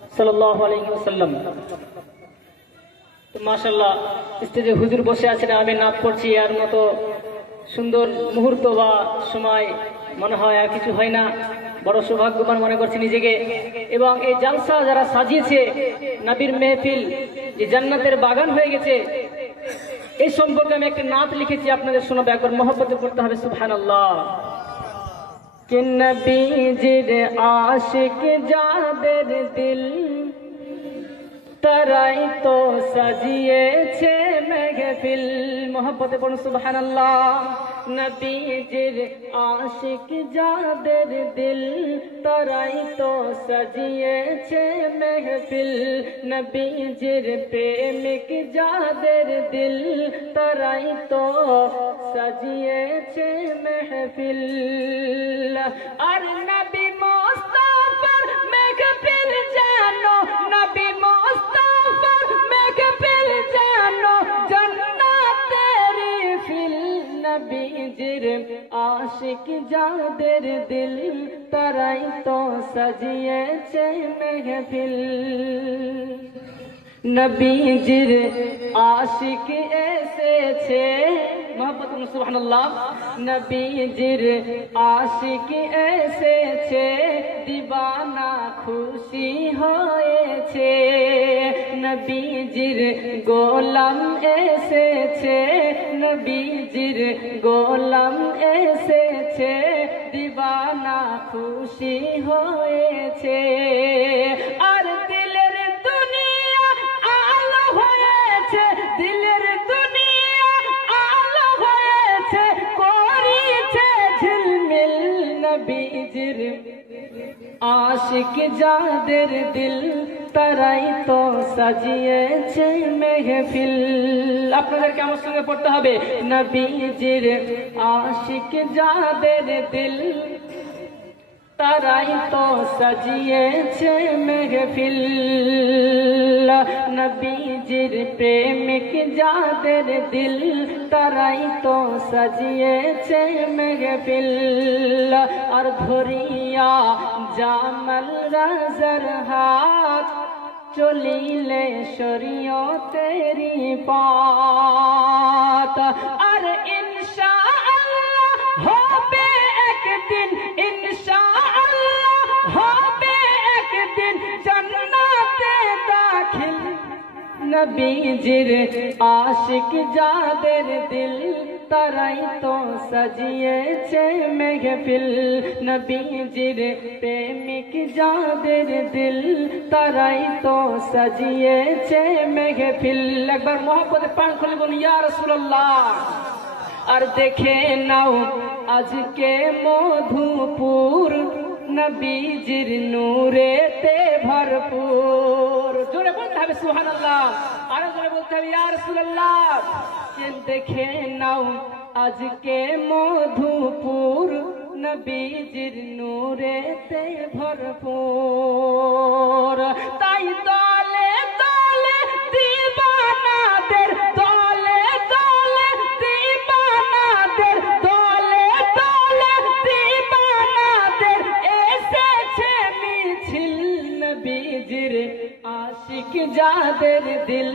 সাল্লাল্লাহু আলাইহি ওয়াসাল্লাম। তো মাশাআল্লাহ স্টেজে হুজুর বসে আছেন, আমি নাচ করছি, আর মতো সুন্দর মুহূর্ত বা সময় মনে হয় আর কিছু হয় না। বড় সৌভাগ্যবান মনে করছি নিজেকে। এবং এই জালসা যারা সাজিয়েছে, নবীর মেহফিল যে জান্নাতের বাগান হয়ে গেছে, এই সম্পর্কে আমি একটা নাত লিখেছি, আপনাদের শোনাবো, একবার মহব্বতে পড়তে হবে সুবহানাল্লাহ। कि नबीजिर आशिक जादेर दिल तराई तो सजिएছে महफिल। मोहब्बते पढ़ो सुबहानाल्लाह। नबीजिर आशिक जादेर दिल तराई तो सजिएছে महफिल। नबीजिर प्रेमिक जादेर दिल तराई तो सजिएছে महफिल। আর নবী মুস্তাফার महफिल জানো, নবী মুস্তাফার महफिल জানো, জান্নাতেরি ফিল। নবীজির আশিক যাদের দিল তারাই তো সাজিয়েছে महफिल। নবীজির আশিক এসেছে, মোহাম্মদ সুবহানাল্লাহ। নবীজির আশিক এসেছে, দিবানা খুশি হয়েছে। নবীজির গোলাম এসেছে, নবীজির গোলাম এসেছে, দিবানা খুশি হয়েছে। আর দিলের দুনিয়া আলো হয়েছে, দিলের দুনিয়া আলো হয়েছে, করিছে ঝিলমিল। নবীজির আশিক যাদের দিল তারাই তো সাজিয়েছে महफिल। আপনাদেরকে আমার সঙ্গে পড়তে হবে, নবীজির আশিক যাদের দিল তারাই তো সাজিয়েছে महफिल। নবীজির প্রেমিক যাদের দিল তারাই তো সাজিয়েছে महफिल। আর ধরিয়া জামাল রাজার হাত চলিলে শরীয়তেরি পাত। আর ইনশাআল্লাহ হবে একদিন, ইনশাআল্লাহ হবে একদিন জান্নাতে দাখিল। নবীজির আশিক যাদের দিল তারাই তো সাজিয়েছে महफिल। নবীজির প্রেমিক যাদের দিল তারাই তো সাজিয়েছে महफिल। একবার মোহব্বতে প্রাণ খুলে বলুন ইয়া রাসূলুল্লাহ। আর দেখে নাও আজকে মধুপুর, নবীজির নূরেতে ভরপুর। জোরে বলতে হবে সুবহানাল্লাহ, আরো জোরে বলতে হবে ইয়া রাসূলুল্লাহ। দেখে নাও আজকে মধুপুর, নবীজির নূরেতে ভরপুর। তাই দলে দলে দিবানাদের, দলে দলে দিবানাদের, দলে দলে দিবানাদের এসেছে মিছিল। নবীজির আশিক যাদের দিল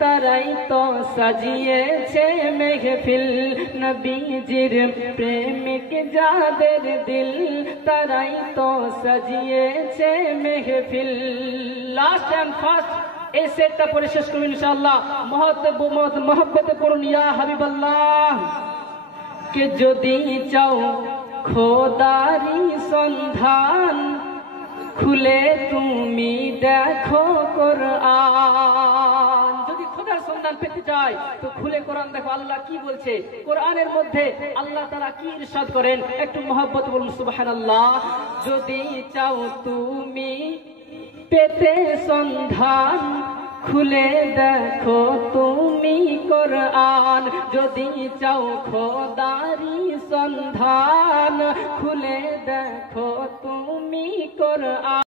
তারাই তো সাজিয়েছে महफिल। নবীজির প্রেমিক যাদের দিল তারাই তো সাজিয়েছে महफिल। লাস্ট এন্ড ফার্স্ট এই সেটটা পরে শেষ করব ইনশাআল্লাহ। মহব্বতে পড়ুন ইয়া হাবিবাল্লাহ। কে যদি চাও খোদারি সন্ধান, খুলে তুমি দেখো কোরআন। যদি খোদার সন্ধান পেতে চাই তো খুলে কোরআন দেখো, আল্লাহ কি বলছে কোরআনের মধ্যে, আল্লাহ তাআলা কি ইরশাদ করেন, একটু মহব্বত বলুন সুবহানাল্লাহ। যদি চাও তুমি পেতে সন্ধান, খুলে দেখো তুমি কোরআন। যদি চাও খোদারি সন্ধান, খুলে দেখো তুমি কোরআন।